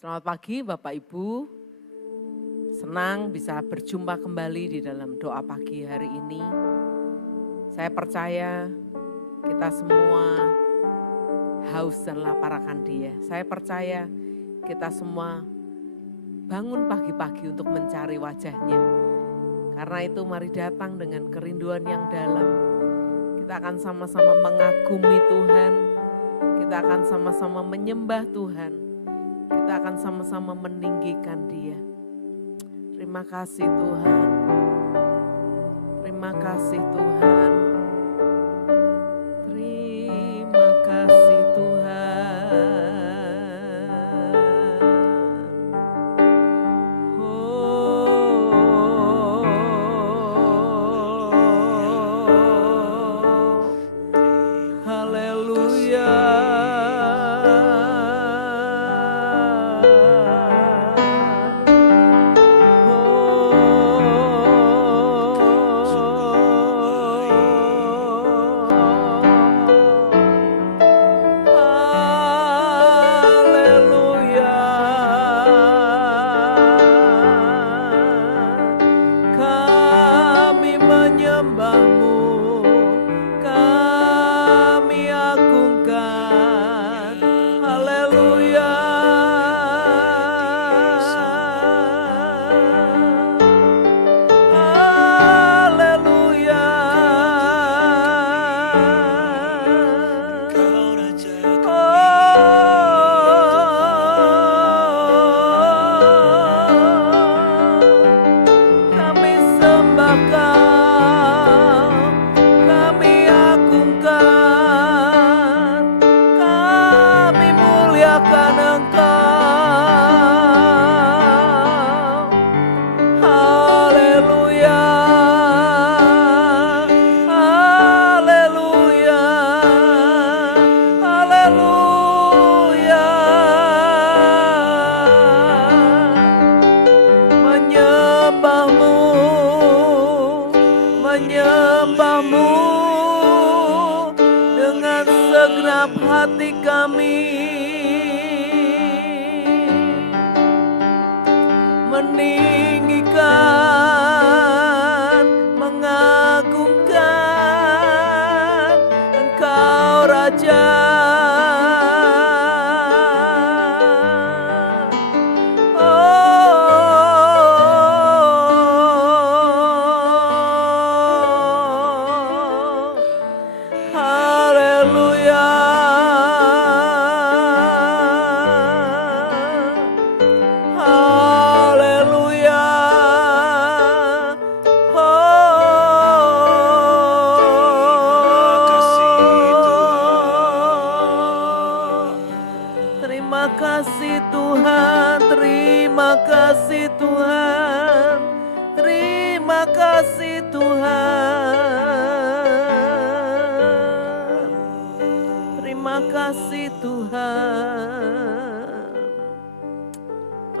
Selamat pagi Bapak Ibu, senang bisa berjumpa kembali di dalam doa pagi hari ini. Saya percaya kita semua haus dan lapar akan Dia. Saya percaya kita semua bangun pagi-pagi untuk mencari wajah-Nya. Karena itu mari datang dengan kerinduan yang dalam. Kita akan sama-sama mengagumi Tuhan, kita akan sama-sama menyembah Tuhan. Kita akan sama-sama meninggikan Dia. Terima kasih Tuhan. Terima kasih Tuhan. Terima kasih Tuhan. Haleluya. Menyembahmu dengan segenap hati kami, meninggikan, mengagungkan Engkau Raja.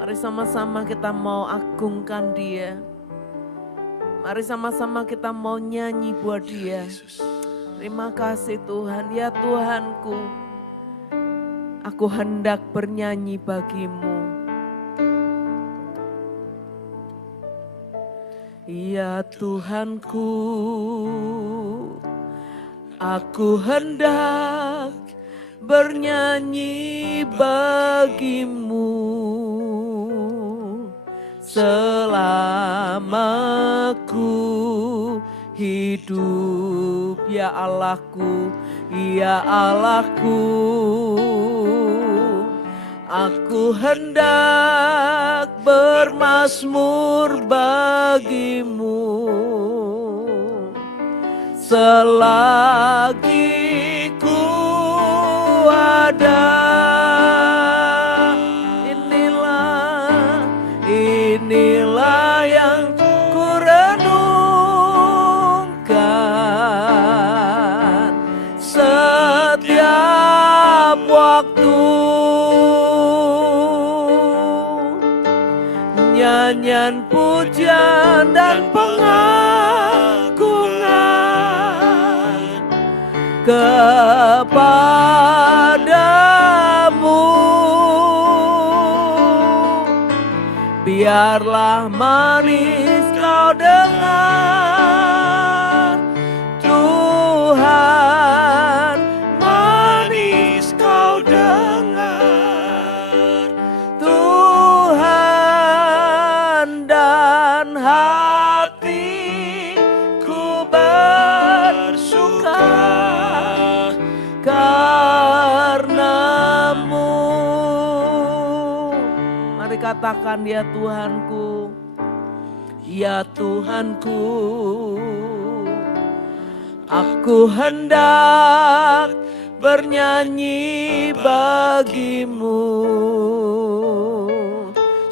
Mari sama-sama kita mau agungkan Dia. Mari sama-sama kita mau nyanyi buat Dia. Terima kasih Tuhan, ya Tuhanku. Aku hendak bernyanyi bagimu. Ya Tuhanku, aku hendak bernyanyi bagimu selama ku hidup, ya Allahku, ya Allahku. Aku hendak bermazmur bagimu selagi ku ada. Inilah yang ku renungkan setiap waktu. Nyanyian pujian dan pengagungan kepadamu. biarlah manis kau dengar. Tuhan, manis kau dengar. Tuhan, dan hatiku bersuka karenamu. Mari katakan, ya Tuhanku, ya Tuhanku, aku hendak bernyanyi bagimu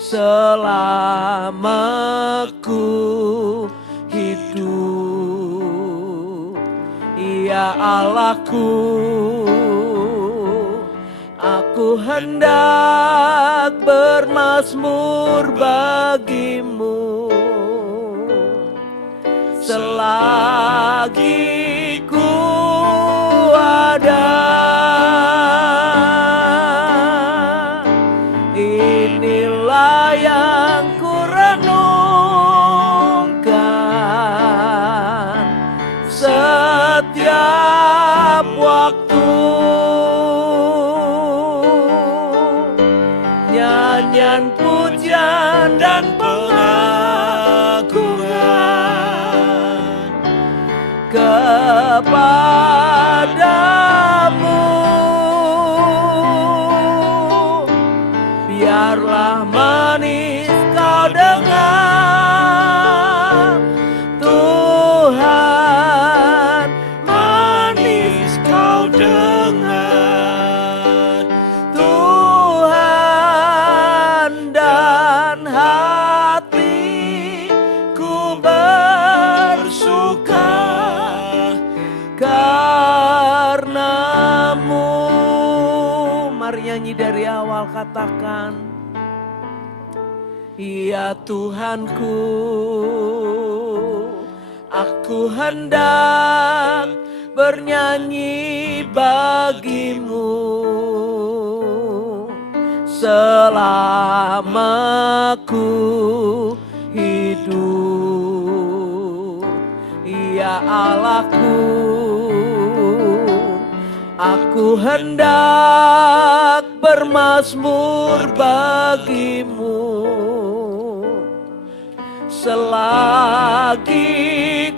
selama ku hidup. Ya Allahku, aku hendak bermazmur bagimu selagi ku ada. Inilah yang ku renungkan setiap waktu. Nyanyian pujian dan pengagungan kepadamu. Biarlah manis kau dengar. Tuhan, manis kau dengar. Tuhan, dan hatiku bersuka karenamu. Mari nyanyi dari awal, katakan, ya Tuhanku, aku hendak bernyanyi bagimu selama ku hidup. Ya Allahku, aku hendak bermazmur bagimu selagi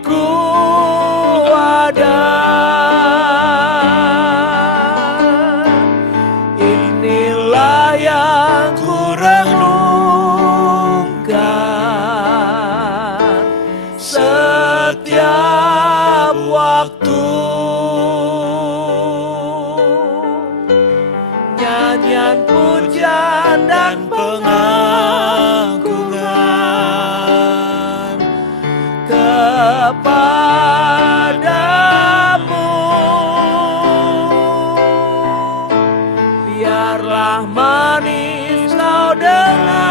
ku ada. Inilah yang ku renungkan setiap waktu. Nyanyian pujian dan pengagungan kepadamu. Biarlah manis kau dengar.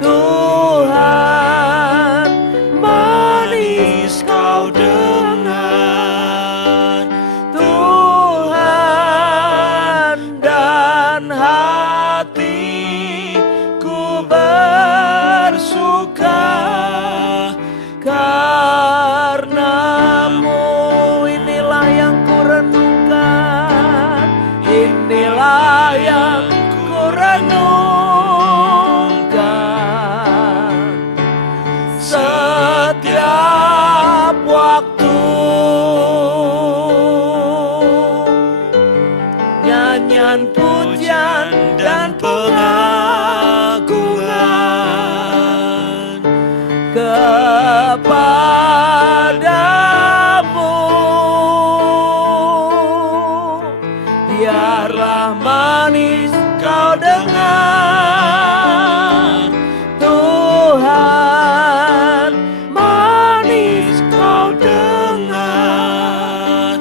Tuhan, manis kau dengar. Tuhan, dan hatiku bersuka karenamu. Inilah yang ku renungkan, inilah yang ku renungkan setiap waktu. Nyanyian pujian dan pengagungan kepadamu. Biarlah manis kau dengar. Tuhan, manis kau dengar.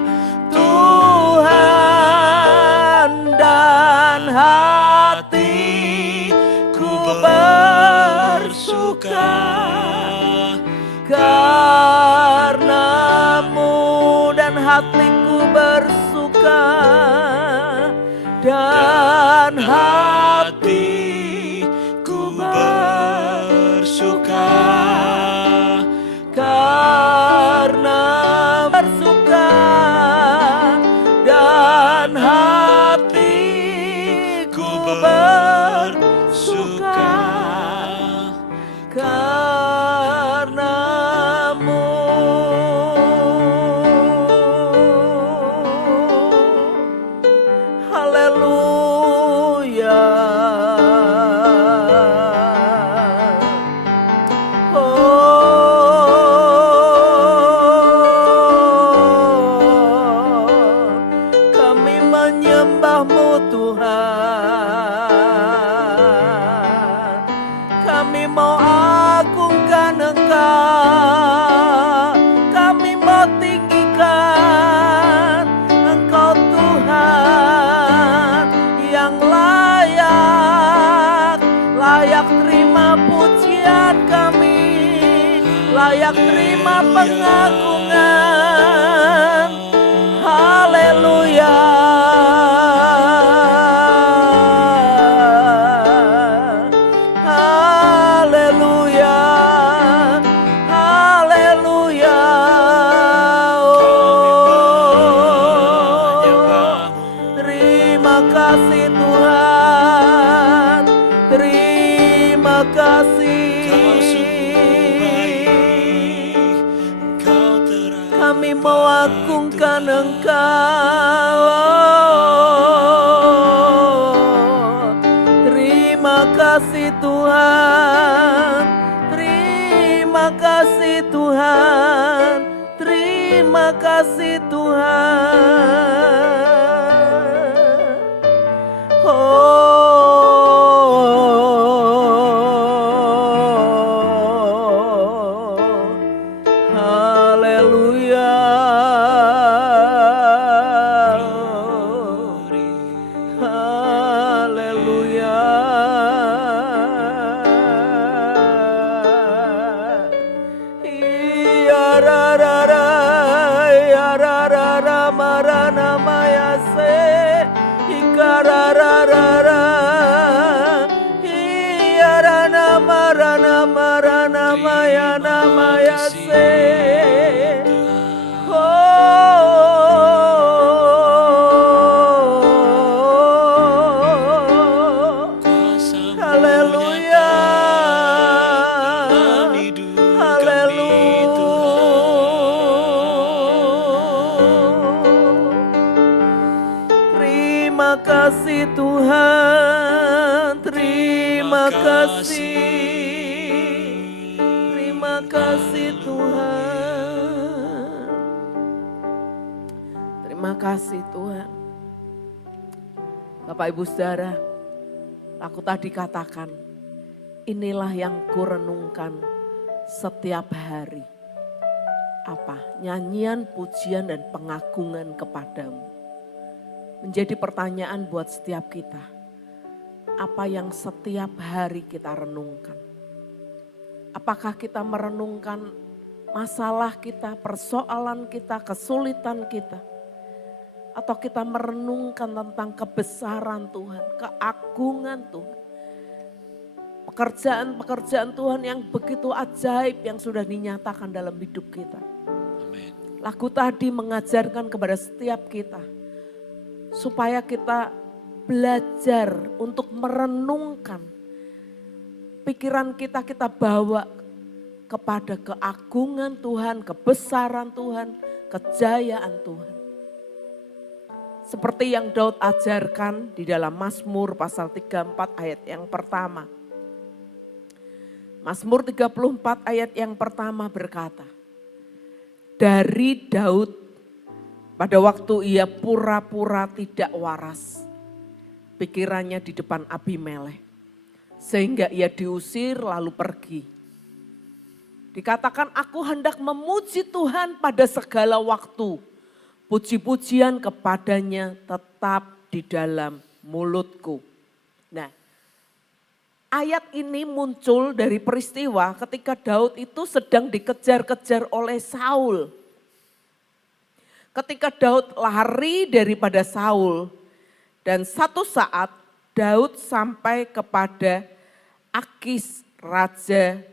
Tuhan, dan hatiku bersuka karenamu. Dan hatiku bersuka, dan hatiku Tuhan. Kami mau agungkan Engkau, kami mau tinggikan Engkau Tuhan yang layak, layak terima pujian kami, layak terima pengagungan. Haleluya. Haleluya. Haleluya. Oh, terima kasih Tuhan. Terima kasih. Kami mengagungkan Engkau. Terima kasih Tuhan. Terima kasih Tuhan. Terima kasih Tuhan. Haleluya. Haleluya. Ya ra ra ra, ya ra ra ra marana maya se, ikara ra ra ra, ya ra na marana marana maya namaya se. Haleluya. Haleluya. Terima kasih Tuhan. Terima kasih. Terima kasih Tuhan. Terima kasih Tuhan. Bapak Ibu Saudara, aku tadi katakan, inilah yang kurenungkan setiap hari. Apa? Nyanyian, pujian, dan pengagungan kepadamu. Menjadi pertanyaan buat setiap kita. Apa yang setiap hari kita renungkan? Apakah kita merenungkan masalah kita, persoalan kita, kesulitan kita? Atau kita merenungkan tentang kebesaran Tuhan, keagungan Tuhan. Pekerjaan-pekerjaan Tuhan yang begitu ajaib yang sudah dinyatakan dalam hidup kita. Amin. Lagu tadi mengajarkan kepada setiap kita, supaya kita belajar untuk merenungkan. Pikiran kita bawa kepada keagungan Tuhan, kebesaran Tuhan, kejayaan Tuhan. Seperti yang Daud ajarkan di dalam Mazmur pasal 34 ayat yang pertama. Mazmur 34 ayat yang pertama berkata, dari Daud pada waktu ia pura-pura tidak waras, pikirannya di depan Abimelekh, sehingga ia diusir lalu pergi. Dikatakan, aku hendak memuji Tuhan pada segala waktu, puji-pujian kepadanya tetap di dalam mulutku. Nah, ayat ini muncul dari peristiwa ketika Daud itu sedang dikejar-kejar oleh Saul. Ketika Daud lari daripada Saul, dan satu saat Daud sampai kepada Akis, raja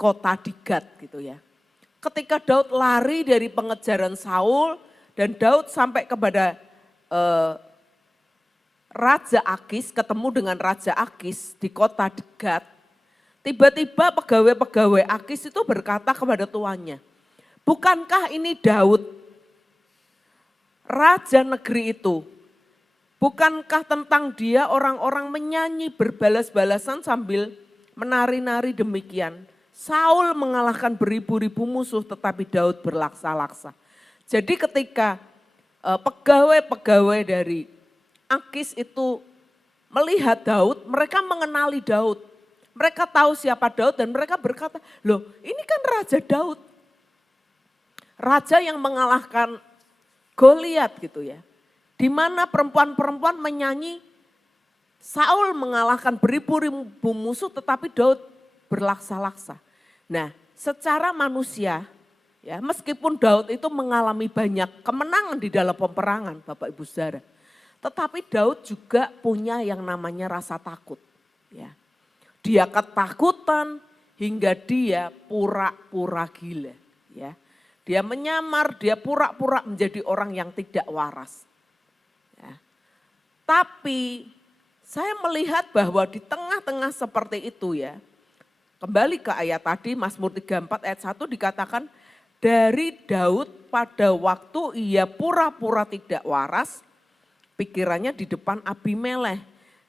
kota di Gat gitu ya. Ketika Daud lari dari pengejaran Saul dan Daud sampai kepada Raja Akis, ketemu dengan Raja Akis di kota di Gat, tiba-tiba pegawai-pegawai Akis itu berkata kepada tuannya, bukankah ini Daud, raja negeri itu? Bukankah tentang dia orang-orang menyanyi berbalas-balasan sambil menari-nari demikian? Saul mengalahkan beribu-ribu musuh tetapi Daud berlaksa-laksa. Jadi ketika pegawai-pegawai dari Akis itu melihat Daud, mereka mengenali Daud. Mereka tahu siapa Daud dan mereka berkata, loh ini kan Raja Daud. Raja yang mengalahkan Goliat gitu ya. Di mana perempuan-perempuan menyanyi, Saul mengalahkan beribu-ribu musuh tetapi Daud berlaksa-laksa. Nah secara manusia ya meskipun Daud itu mengalami banyak kemenangan di dalam peperangan Bapak Ibu Saudara. Tetapi Daud juga punya yang namanya rasa takut. Ya. Dia ketakutan hingga dia pura-pura gila. Ya. Dia menyamar, dia pura-pura menjadi orang yang tidak waras. Ya. Tapi saya melihat bahwa di tengah-tengah seperti itu ya. Kembali ke ayat tadi Mazmur 34 ayat 1 dikatakan dari Daud pada waktu ia pura-pura tidak waras. Pikirannya di depan Abimelekh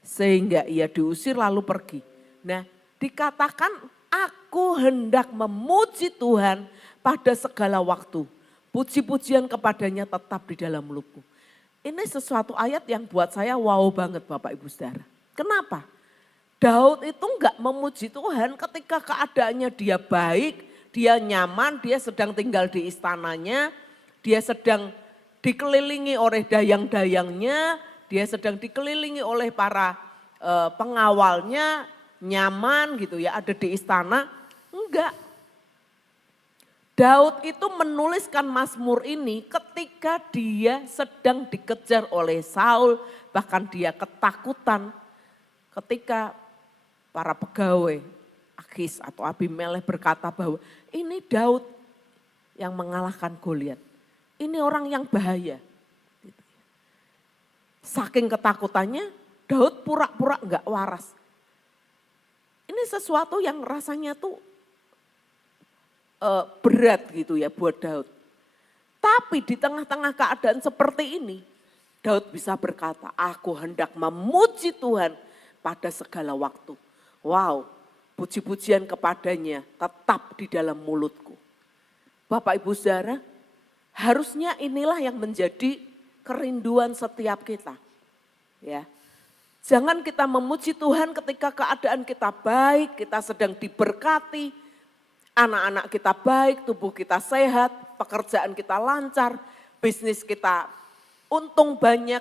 sehingga ia diusir lalu pergi. Nah dikatakan aku hendak memuji Tuhan pada segala waktu. Puji-pujian kepadanya tetap di dalam mulutku. Ini sesuatu ayat yang buat saya wow banget Bapak Ibu Saudara. Kenapa? Daud itu enggak memuji Tuhan ketika keadaannya dia baik, dia nyaman, dia sedang tinggal di istananya, dia sedang dikelilingi oleh dayang-dayangnya, dia sedang dikelilingi oleh para pengawalnya, nyaman gitu ya, ada di istana. Enggak. Daud itu menuliskan Mazmur ini ketika dia sedang dikejar oleh Saul, bahkan dia ketakutan ketika para pegawai Akis atau Abimelekh berkata bahwa ini Daud yang mengalahkan Goliat. Ini orang yang bahaya. Saking ketakutannya Daud pura-pura enggak waras. Ini sesuatu yang rasanya tuh berat gitu ya buat Daud. Tapi di tengah-tengah keadaan seperti ini Daud bisa berkata, aku hendak memuji Tuhan pada segala waktu. Wow, puji-pujian kepadanya tetap di dalam mulutku. Bapak Ibu Saudara, harusnya inilah yang menjadi kerinduan setiap kita. Ya. Jangan kita memuji Tuhan ketika keadaan kita baik, kita sedang diberkati, anak-anak kita baik, tubuh kita sehat, pekerjaan kita lancar, bisnis kita untung banyak.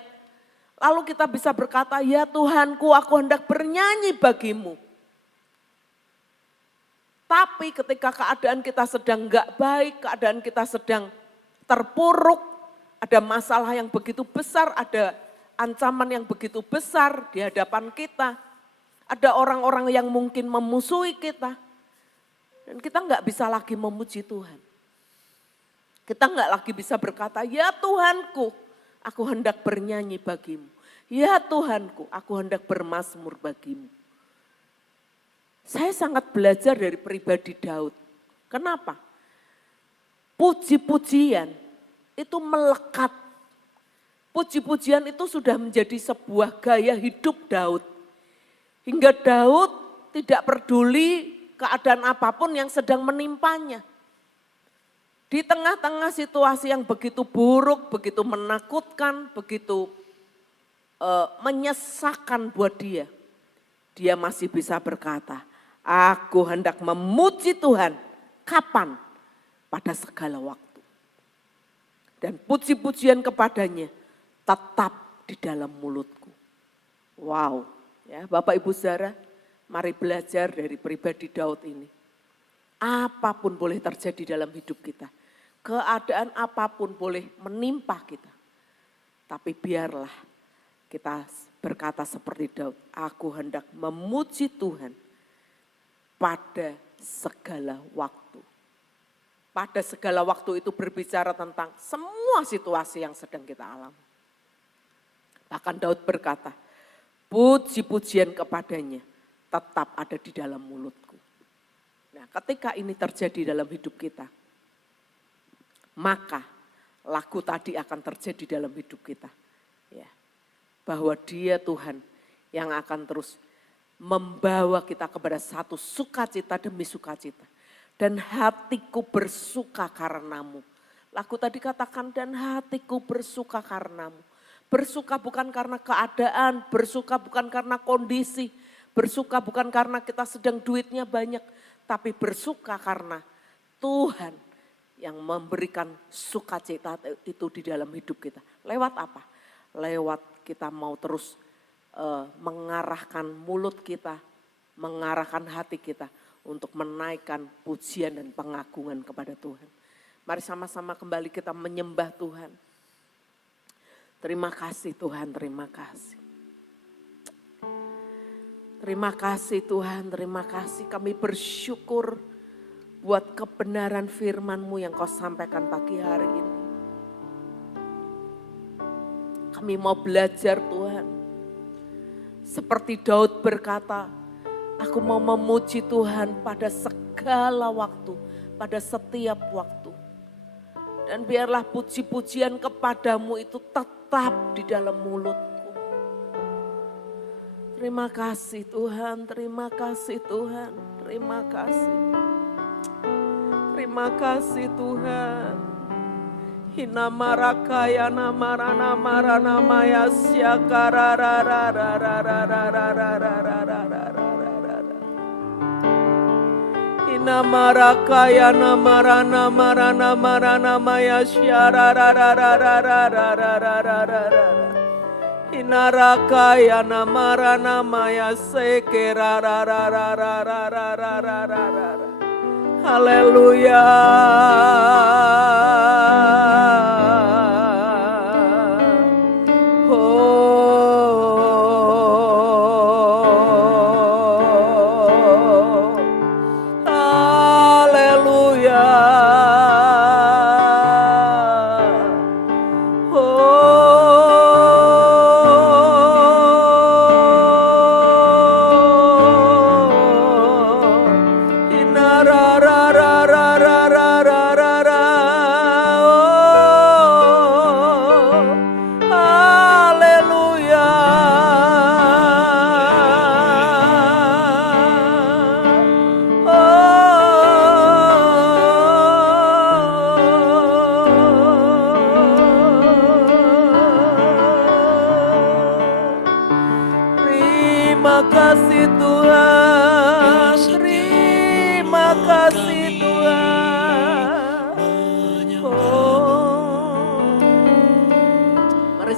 Lalu kita bisa berkata, ya Tuhanku aku hendak bernyanyi bagimu. Tapi ketika keadaan kita sedang enggak baik, keadaan kita sedang terpuruk, ada masalah yang begitu besar, ada ancaman yang begitu besar di hadapan kita. Ada orang-orang yang mungkin memusuhi kita. Dan kita enggak bisa lagi memuji Tuhan. Kita enggak lagi bisa berkata, ya Tuhanku, aku hendak bernyanyi bagimu. Ya Tuhanku, aku hendak bermazmur bagimu. Saya sangat belajar dari pribadi Daud. Kenapa? Puji-pujian itu melekat. Puji-pujian itu sudah menjadi sebuah gaya hidup Daud. Hingga Daud tidak peduli keadaan apapun yang sedang menimpanya. Di tengah-tengah situasi yang begitu buruk, begitu menakutkan, begitu menyesakan buat dia. Dia masih bisa berkata, aku hendak memuji Tuhan. Kapan? Pada segala waktu. Dan puji-pujian kepadanya tetap di dalam mulutku. Wow, ya Bapak Ibu Saudara, mari belajar dari pribadi Daud ini. Apapun boleh terjadi dalam hidup kita. Keadaan apapun boleh menimpa kita. Tapi biarlah kita berkata seperti Daud, aku hendak memuji Tuhan pada segala waktu. Pada segala waktu itu berbicara tentang semua situasi yang sedang kita alami. Bahkan Daud berkata, puji-pujian kepadanya tetap ada di dalam mulutku. Nah, ketika ini terjadi dalam hidup kita, maka lagu tadi akan terjadi dalam hidup kita. Ya, bahwa Dia Tuhan yang akan terus membawa kita kepada satu sukacita demi sukacita. Dan hatiku bersuka karenamu. Lagu tadi katakan dan hatiku bersuka karenamu. Bersuka bukan karena keadaan, bersuka bukan karena kondisi, bersuka bukan karena kita sedang duitnya banyak, tapi bersuka karena Tuhan yang memberikan sukacita itu di dalam hidup kita. Lewat apa? Lewat kita mau terus mengarahkan mulut kita, mengarahkan hati kita untuk menaikkan pujian dan pengagungan kepada Tuhan. Mari sama-sama kembali kita menyembah Tuhan. Terima kasih Tuhan, terima kasih. Terima kasih Tuhan, terima kasih. Kami bersyukur buat kebenaran firman-Mu yang Kau sampaikan pagi hari ini. Kami mau belajar Tuhan. Seperti Daud berkata, aku mau memuji Tuhan pada segala waktu, pada setiap waktu. Dan biarlah puji-pujian kepadamu itu tetap di dalam mulutku. Terima kasih Tuhan, terima kasih Tuhan, terima kasih. Terima kasih Tuhan. Hina marakaya namarana marana maya syakara Hina marakaya namarana marana marana maya syara Hina rakaya namarana maya sekera Haleluya.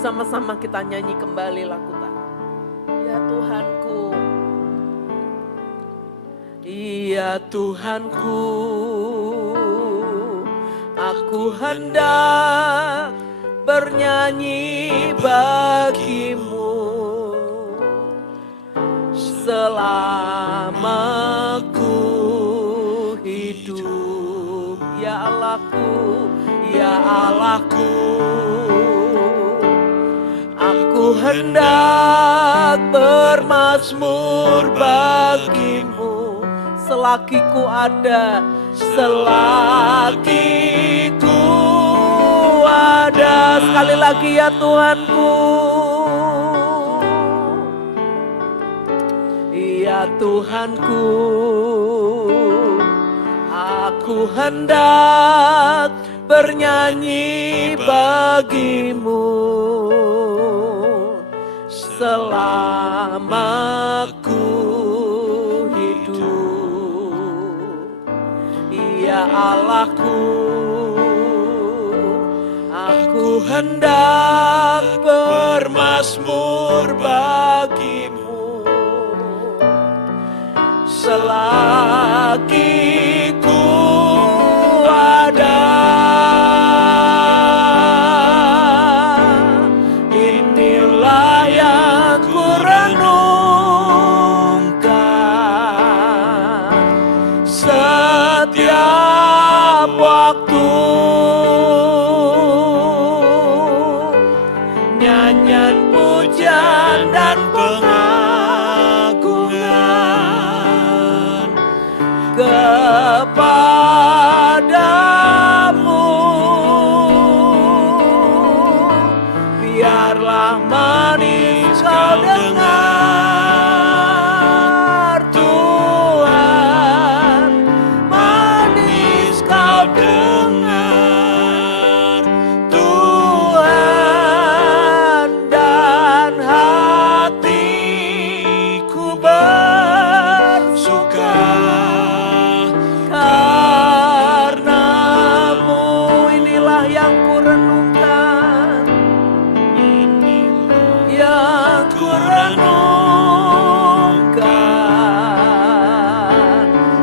Sama-sama kita nyanyi kembali lagu tadi. Ya Tuhanku, ya Tuhanku, aku hendak bernyanyi bagimu selama ku hidup. Ya Allahku, ya Allahku, aku hendak bermazmur bagimu selagi ku ada, selagi ku ada. Sekali lagi ya Tuhanku, ya Tuhanku, aku hendak bernyanyi bagimu selama ku hidup. Ya Allahku, aku hendak bermazmur bagimu selagi ku ada. ku renungkan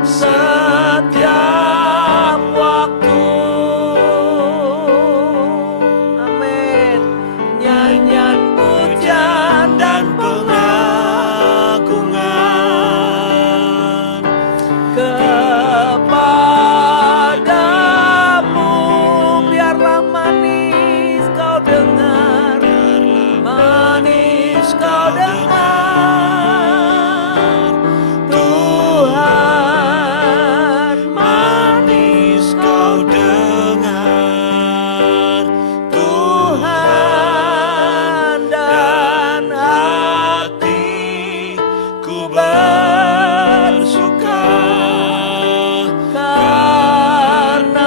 setiap waktu. Amin. Nyanyian pujian dan pengagungan Kepadamu biarlah manis kau dengar, manis kau dengar, Tuhan manis kau dengar, Tuhan, dan hatiku bersuka karenamu.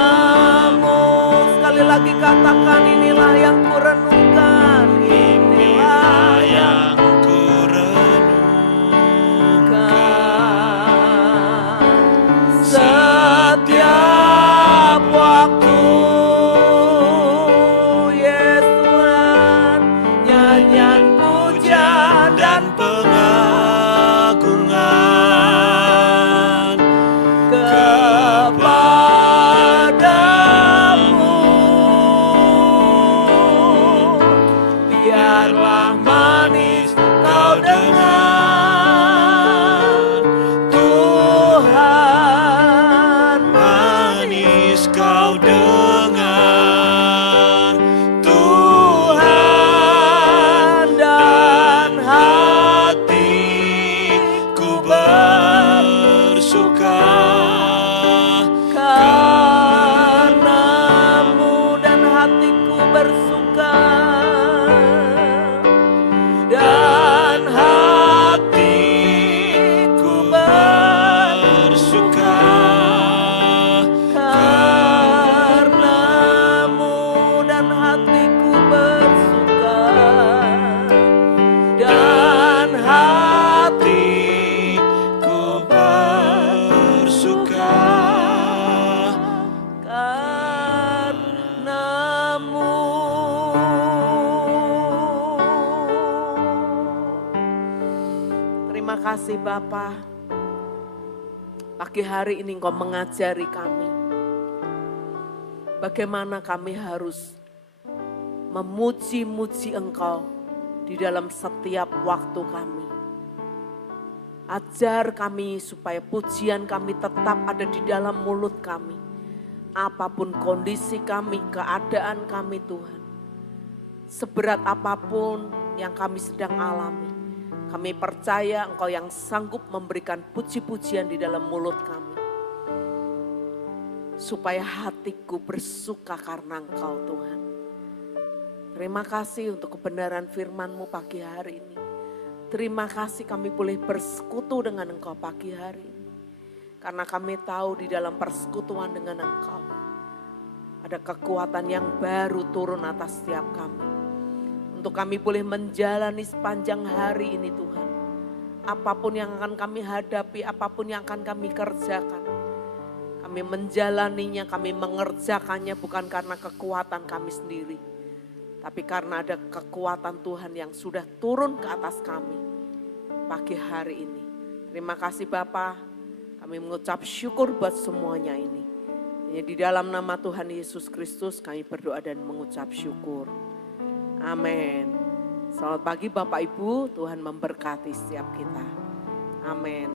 Sekali lagi katakan, inilah yang ku renungkan, inilah yang ku renungkan setiap waktu. Yes Tuhan, nyanyian pujian dan pengagungan kepadamu biarlah manis kau dengar, Tuhan, manis kau dengar, Tuhan, dan hatiku bersuka karenamu, dan hatiku bersuka, dan hatiku bersuka karenamu, dan hatiku bersuka, dan hatiku bersuka karenamu. Terima kasih Bapa. Pagi hari ini Engkau mengajari kami bagaimana kami harus memuji-muji Engkau di dalam setiap waktu kami. Ajar kami supaya pujian kami tetap ada di dalam mulut kami. Apapun kondisi kami, keadaan kami Tuhan. Seberat apapun yang kami sedang alami, kami percaya Engkau yang sanggup memberikan puji-pujian di dalam mulut kami. Supaya hatiku bersuka karena Engkau Tuhan. Terima kasih untuk kebenaran firman-Mu pagi hari ini. Terima kasih kami boleh bersekutu dengan Engkau pagi hari ini. Karena kami tahu di dalam persekutuan dengan Engkau, ada kekuatan yang baru turun atas setiap kami. Untuk kami boleh menjalani sepanjang hari ini Tuhan. Apapun yang akan kami hadapi, apapun yang akan kami kerjakan. Kami menjalaninya, kami mengerjakannya bukan karena kekuatan kami sendiri. Tapi karena ada kekuatan Tuhan yang sudah turun ke atas kami pagi hari ini. Terima kasih Bapa, kami mengucap syukur buat semuanya ini. Hanya di dalam nama Tuhan Yesus Kristus kami berdoa dan mengucap syukur. Amin. Selamat pagi Bapak Ibu, Tuhan memberkati setiap kita. Amin.